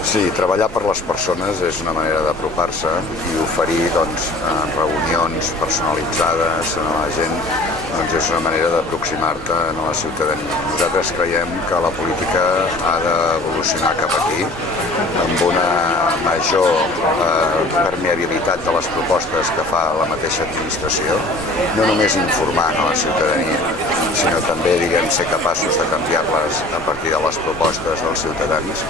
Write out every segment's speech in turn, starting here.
Sí, treballar per les persones és una manera d'apropar-se i oferir reunions personalitzades a la gent, és una manera d'aproximar-te a la ciutadania. Nosaltres creiem que la política ha d'evolucionar cap aquí, amb una major permeabilitat de les propostes que fa la mateixa administració, no només informant a la ciutadania, sinó també, ser capaços de canviar-les a partir de les propostes dels ciutadans,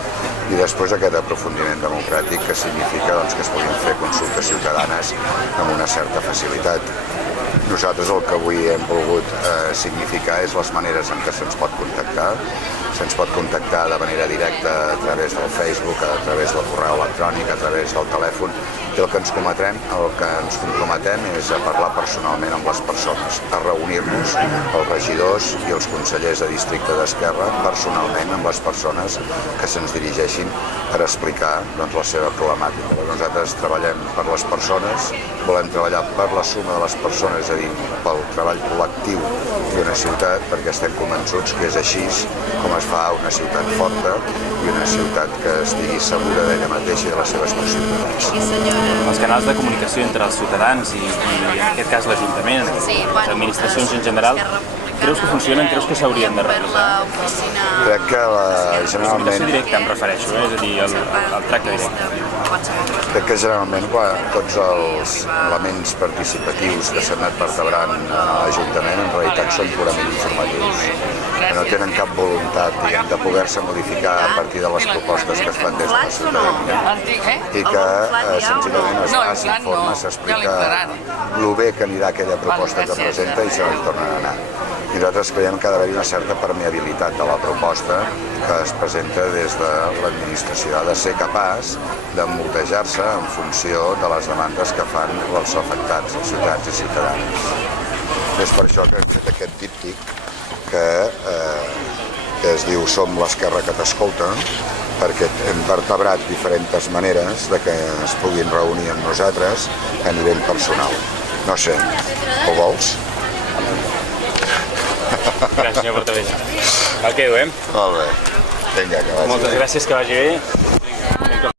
i després aquest aprofundiment democràtic que significa que es puguin fer consultes ciutadanes amb una certa facilitat. Nosaltres el que avui hem volgut significar és les maneres en què se'ns pot contactar. Se'ns pot contactar de manera directa a través del Facebook, a través del correu electrònic, a través del telèfon, i el que ens comprometem és a parlar personalment amb les persones, a reunir-nos, els regidors i els consellers de districte d'Esquerra, personalment amb les persones que se'ns dirigeixin per explicar la seva problemàtica. Nosaltres treballem per les persones, volem treballar per la suma de les persones, és a dir, pel treball col·lectiu d'una ciutat, perquè estem convençuts que és així com es fa una ciutat forta i una ciutat que estigui segura d'ella mateixa i de les seves possibilitats. Els canals de comunicació entre els ciutadans i en aquest cas l'Ajuntament, les administracions en general, creus que funcionen? Creus que s'haurien de revisar? Crec que La generalment... comunicació directa em refereixo, és a dir, el tracte directe. Crec que generalment tots els elements participatius que s'han anat vertebrant a l'Ajuntament en realitat són purament informatius, que no tenen cap voluntat de poder-se modificar a partir de les propostes que es fan des de la ciutadania i que senzillament es fa, s'informa, s'explica el bé que anirà aquella proposta que presenta i se n'hi torna a anar. I nosaltres creiem que ha d'haver una certa permeabilitat de la proposta que es presenta des de l'administració. Ha de ser capaç de moltejar-se en funció de les demandes que fan els afectats, els ciutadans i ciutadanes. És per això que hem fet aquest díptic que es diu Som l'Esquerra que t'escolta, perquè hem vertebrat diferents maneres de que es puguin reunir amb nosaltres a nivell personal. No sé, ho vols? Gràcies, senyor Portavell. El quedo, Molt bé. Vinga, que vagi bé. Moltes gràcies, que vagi bé.